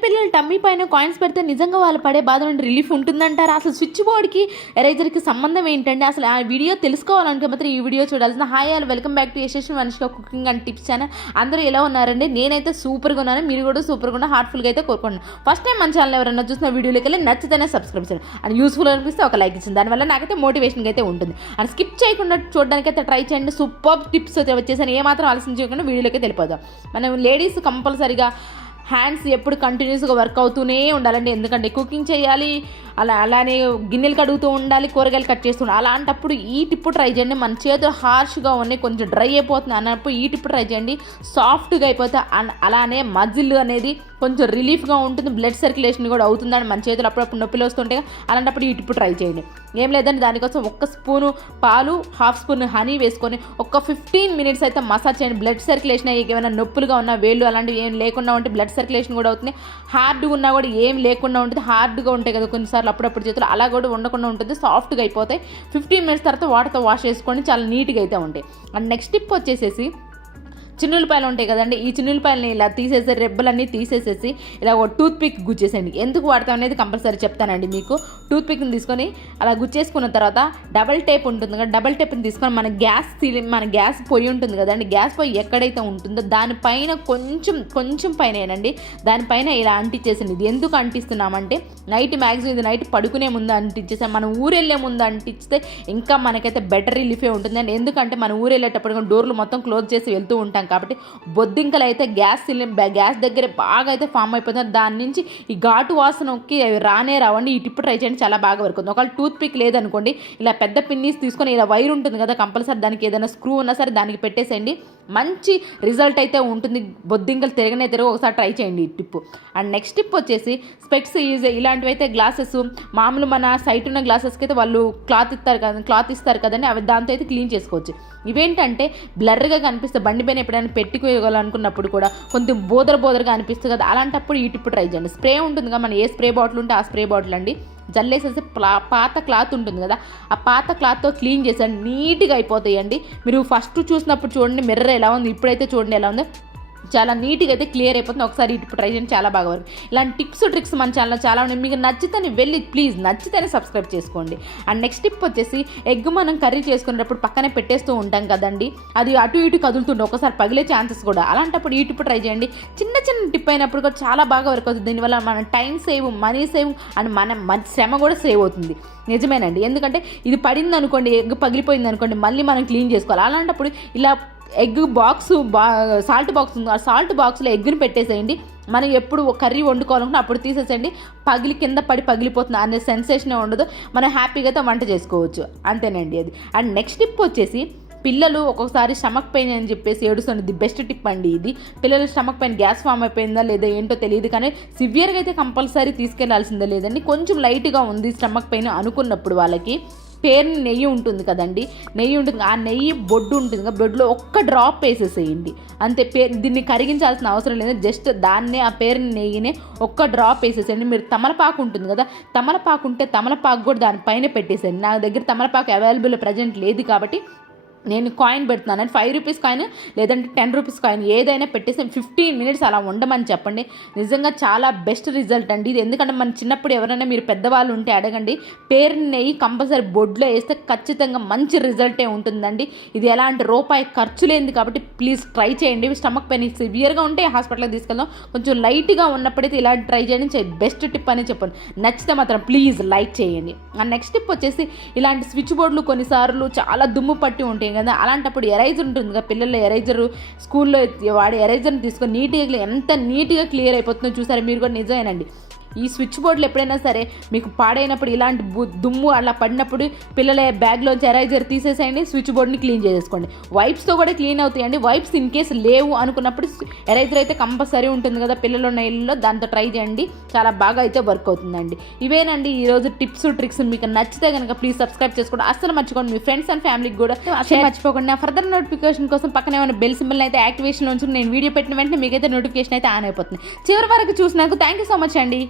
చిన్నపిల్లల టమ్మీ పైన కాయిన్స్ పెడితే నిజంగా వాళ్ళు పడే బాధ నుండి రిలీఫ్ ఉంటుందంటారా? అసలు స్విచ్ బోర్డ్కి ఎరేజర్కి సంబంధం ఏంటండి? అసలు ఆ వీడియో తెలుసుకోవాలంటే మాత్రం ఈ వీడియో చూడాల్సిన. Hi all, welcome back to Yashasvi మనిషిగా కుకింగ్ అండ్ టిప్స్ ఛానల్. అందరూ ఎలా ఉన్నారండి? నేనైతే సూపర్గా ఉన్నాను, మీరు కూడా సూపర్గా ఉన్న హార్ట్ఫుల్గా అయితే కోరుకున్నాను. ఫస్ట్ టైం మన ఛానల్ ఎవరైనా చూసిన వీడియోలోకి వెళ్ళి నచ్చితేనే సబ్స్క్రైబ్ చేయండి అండ్ యూస్ఫుల్ అనిపిస్తే ఒక లైక్ ఇచ్చింది, దానివల్ల నాకైతే మోటివేషన్గా అయితే ఉంటుంది. అండ్ స్కిప్ చేయకుండా చూడడానికి అయితే ట్రై చేయండి. సూపర్ టిప్స్ అయితే వచ్చేసాను, ఏమాత్రం ఆలస్యం చేయకుండా వీడియోలోకి వెళ్ళిపోదాం. మనం లేడీస్ కంపల్సరీగా హ్యాండ్స్ ఎప్పుడు కంటిన్యూస్గా వర్క్ అవుతూనే ఉండాలండి. ఎందుకంటే కుకింగ్ చేయాలి, అలానే గిన్నెలు కడుగుతూ ఉండాలి, కూరగాయలు కట్ చేస్తూ ఉండాలి. అలాంటప్పుడు ఈ టిప్పు ట్రై చేయండి. మన చేతులు హార్ష్గా ఉన్నాయి, కొంచెం డ్రై అయిపోతుంది అన్నప్పుడు ఈ టిప్పు ట్రై చేయండి. సాఫ్ట్గా అయిపోతే అలానే మజిల్ అనేది కొంచెం రిలీఫ్గా ఉంటుంది, బ్లడ్ సర్క్యులేషన్ కూడా అవుతుందని మన చేతులు అప్పుడప్పుడు నొప్పిలు వస్తుంటే అలాంటప్పుడు ఈ టిప్పు ట్రై చేయండి. ఏం లేదండి, దానికోసం 1 స్పూను పాలు, 1/2 స్పూన్ హనీ వేసుకొని ఒక 15 మినిట్స్ అయితే మసాజ్ చేయండి. బ్లడ్ సర్క్యులేషన్ అయ్యి ఏమైనా నొప్పులుగా ఉన్నా, వేళ్ళు అలాంటివి ఏం లేకుండా ఉంటే బ్లడ్ సర్క్యులేషన్ కూడా అవుతుంది. హార్డ్గా ఉన్నా కూడా ఏం లేకుండా ఉంటుంది. హార్డ్గా ఉంటాయి కదా కొన్నిసార్లు అప్పుడప్పుడు చేతులు, అలా కూడా ఉండకుండా ఉంటుంది, సాఫ్ట్గా అయిపోతాయి. 15 మినిట్స్ తర్వాత వాటర్తో వాష్ చేసుకొని చాలా నీట్గా అయితే ఉంటాయి. అండ్ నెక్స్ట్ టిప్ వచ్చేసేసి చిన్నులపాయలు ఉంటాయి కదండి, ఈ చిన్నులపాయలని ఇలా తీసేసి రెబ్బలన్నీ తీసేసేసి ఇలా ఒక టూత్ పిక్ గుచ్చేసేయండి. ఎందుకు వాడతాం అనేది కంపల్సరీ చెప్తానండి మీకు. టూత్ పిక్ని తీసుకొని అలా గుచ్చేసుకున్న తర్వాత డబల్ టేప్ ఉంటుంది కదా, డబల్ టేప్ని తీసుకొని మన గ్యాస్ పొయ్యి ఉంటుంది కదండి, గ్యాస్ పొయ్యి ఎక్కడైతే ఉంటుందో దానిపైన కొంచెం పైన దానిపైన ఇలా అంటించేసింది. ఇది ఎందుకు అంటిస్తున్నామంటే మ్యాక్సిమం ఇది నైట్ పడుకునే ముందు అంటించేసాం. మనం ఊరెళ్ళే ముందు అంటిస్తే ఇంకా మనకైతే బెటర్ రిలీఫే ఉంటుందండి. ఎందుకంటే మనం ఊరెళ్ళేటప్పుడు డోర్లు మొత్తం క్లోజ్ చేసి వెళ్తూ ఉంటాం కాబట్టి బొద్దింకలు అయితే గ్యాస్ దగ్గర బాగా అయితే ఫామ్ అయిపోతుంది. దాని నుంచి ఈ ఘాటు వాసనకి రానే రావండి. ఈ టిప్ ట్రై చేయండి, చాలా బాగా వర్క్ అవుతుంది. ఒకవేళ టూత్ పిక్ లేదనుకోండి, ఇలా పెద్ద పిన్నీస్ తీసుకొని ఇలా వైర్ ఉంటుంది కదా, కంపల్సరీ దానికి ఏదైనా స్క్రూ ఉన్నా సరే దానికి పెట్టేసేయండి. మంచి రిజల్ట్ అయితే ఉంటుంది. బొద్దింకలు తిరగనే ఒకసారి ట్రై చేయండి ఈ టిప్పు. అండ్ నెక్స్ట్ టిప్ వచ్చేసి స్పెక్స్ యూజ్, ఇలాంటివి అయితే గ్లాసెస్ మామూలు మన సైట్ ఉన్న గ్లాసెస్కి అయితే వాళ్ళు క్లాత్ ఇస్తారు కదండి, అవి దాంతో అయితే క్లీన్ చేసుకోవచ్చు. ఇవేంటంటే బ్లర్గా కనిపిస్తే బండి పైన ఎప్పుడైనా పెట్టుకోవాలనుకున్నప్పుడు కూడా కొంచెం బోదరగా అనిపిస్తుంది కదా, అలాంటప్పుడు ఈ టిప్ ట్రై చేయండి. స్ప్రే ఉంటుంది కదా, మన ఏ స్ప్రే బాటిల్ ఉంటే ఆ స్ప్రే బాటిల్ అండి, జల్లేసేసి పాత క్లాత్ ఉంటుంది కదా, ఆ పాత క్లాత్తో క్లీన్ చేసాను, నీట్గా అయిపోతాయండి. మీరు ఫస్ట్ చూసినప్పుడు చూడండి మిర్రర్ ఎలా ఉంది, ఇప్పుడైతే చూడండి ఎలా ఉందో, చాలా నీట్గా అయితే క్లియర్ అయిపోతుంది. ఒకసారి ఇప్పుడు ట్రై చేయండి, చాలా బాగా వరకు. ఇలాంటి టిప్స్ ట్రిక్స్ మన ఛానల్లో చాలా ఉన్నాయి. మీకు నచ్చితేనే వెళ్ళి ప్లీజ్ నచ్చితేనే సబ్స్క్రైబ్ చేసుకోండి. అండ్ నెక్స్ట్ టిప్ వచ్చేసి ఎగ్ మనం కర్రీ చేసుకునేటప్పుడు పక్కనే పెట్టేస్తూ ఉంటాం కదండి, అది అటు ఇటు కదులుతుండే ఒకసారి పగిలే ఛాన్సెస్ కూడా. అలాంటప్పుడు ఈ టిప్ ట్రై చేయండి. చిన్న టిప్ అయినప్పుడు కూడా చాలా బాగా వర్క్ అవుతుంది. దీనివల్ల మన time save, money save and మన శ్రమ కూడా సేవ్ అవుతుంది. నిజమేనండి, ఎందుకంటే ఇది పడింది అనుకోండి, ఎగ్ పగిలిపోయింది అనుకోండి, మళ్ళీ మనం క్లీన్ చేసుకోవాలి. అలాంటప్పుడు ఇలా ఎగ్ బాక్స్ సాల్ట్ బాక్స్ ఉంది, ఆ సాల్ట్ బాక్స్లో ఎగ్ని పెట్టేసేయండి. మనం ఎప్పుడు కర్రీ వండుకోవాలనుకుంటే అప్పుడు తీసేసేయండి, కింద పడి పగిలిపోతుంది అనే సెన్సేషనే ఉండదు. మనం హ్యాపీగా అయితే వంట చేసుకోవచ్చు, అంతేనండి అది. అండ్ నెక్స్ట్ టిప్ వచ్చేసి పిల్లలు ఒక్కొక్కసారి స్టమక్ పెయిన్ అని చెప్పేసి ఏడుస్తుంది. ది బెస్ట్ టిప్ అండి ఇది. పిల్లలు స్టమక్ పెయిన్ గ్యాస్ ఫామ్ అయిపోయిందా లేదా ఏంటో తెలియదు, కానీ సివియర్గా అయితే కంపల్సరీ తీసుకెళ్లాల్సిందే లేదండి. కొంచెం లైట్గా ఉంది స్టమక్ పెయిన్ అనుకున్నప్పుడు వాళ్ళకి పేరుని నెయ్యి ఉంటుంది కదండి, నెయ్యి ఉంటుంది, ఆ నెయ్యి బొడ్డు ఉంటుంది కదా, బొడ్డులో 1 డ్రాప్ వేసేసేయండి అంతే. దీన్ని కరిగించాల్సిన అవసరం లేదు, జస్ట్ దాన్నే ఆ పేరుని నెయ్యినే 1 డ్రాప్ వేసేసేయండి. మీరు తమలపాకు ఉంటుంది కదా, తమలపాకు ఉంటే తమలపాకు కూడా దానిపైన పెట్టేసేయండి. నా దగ్గర తమలపాకు అవైలబుల్ ప్రజెంట్ లేదు కాబట్టి నేను కాయిన్ పెడుతున్నాను, 5 రూపీస్ కాయిన్ లేదంటే 10 రూపీస్ కాయిన్ ఏదైనా పెట్టేసి 15 మినిట్స్ అలా ఉండమని చెప్పండి. నిజంగా చాలా బెస్ట్ రిజల్ట్ అండి ఇది. ఎందుకంటే మన చిన్నప్పుడు ఎవరైనా మీరు పెద్దవాళ్ళు ఉంటే అడగండి, పేరుని నెయ్యి కంపల్సరీ బొడ్లో వేస్తే ఖచ్చితంగా మంచి రిజల్టే ఉంటుందండి. ఇది ఎలాంటి రూపాయి ఖర్చు లేనిది కాబట్టి ప్లీజ్ ట్రై చేయండి. స్టమక్ పెయిన్ సివియర్గా ఉంటే హాస్పిటల్కి తీసుకెళ్దాం, కొంచెం లైట్గా ఉన్నప్పుడైతే ఇలాంటి ట్రై చేయండి, బెస్ట్ టిప్ అని చెప్పండి. నచ్చితే మాత్రం ప్లీజ్ లైక్ చేయండి. నెక్స్ట్ టిప్ వచ్చేసి ఇలాంటి స్విచ్ బోర్డులు కొన్నిసార్లు చాలా దుమ్ము పట్టి ఉంటాయి కదా, అలాంటప్పుడు ఎరైజర్ ఉంటుంది కదా, పిల్లల ఎరైజర్ స్కూల్లో వాడే ఎరైజర్ని తీసుకొని నీట్గా ఎంత నీట్గా క్లియర్ అయిపోతుందో చూసారా మీరు కూడా. నిజమేనండి, ఈ స్విచ్ బోర్డులు ఎప్పుడైనా సరే మీకు పాడైనప్పుడు ఇలాంటి దుమ్ము అలా పడినప్పుడు పిల్లల బ్యాగ్లోంచి ఎరైజర్ తీసేసేయండి, స్విచ్ బోర్డ్ని క్లీన్ చేసుకోండి. వైప్స్తో కూడా క్లీన్ అవుతాయండి. వైప్స్ ఇన్ కేసు లేవు అనుకున్నప్పుడు ఎరైజర్ అయితే కంపల్సరీ ఉంటుంది కదా పిల్లలు ఉన్న ఇళ్ళలో, దాంతో ట్రై చేయండి, చాలా బాగా అయితే వర్క్ అవుతుందండి. ఇవేనండి ఈరోజు టిప్స్ ట్రిక్స్. మీకు నచ్చితే కనుక ప్లీజ్ సబ్స్క్రైబ్ చేసుకోండి, అస్సలు మర్చిపోండి. మీ ఫ్రెండ్స్ అండ్ ఫ్యామిలీకి కూడా అసలు మర్చిపోకండి. ఫర్దర్ నోటిఫికేషన్ కోసం పక్కనే ఉన్న బెల్ సింబల్ అయితే యాక్టివేషన్లో ఉంచి నేను వీడియో పెట్టిన వెంటనే మీకైతే నోటిఫికేషన్ అయితే ఆన్ అయిపోతుంది. చివరి వరకు చూసినందుకు థ్యాంక్ యూ సో మచ్ అండి.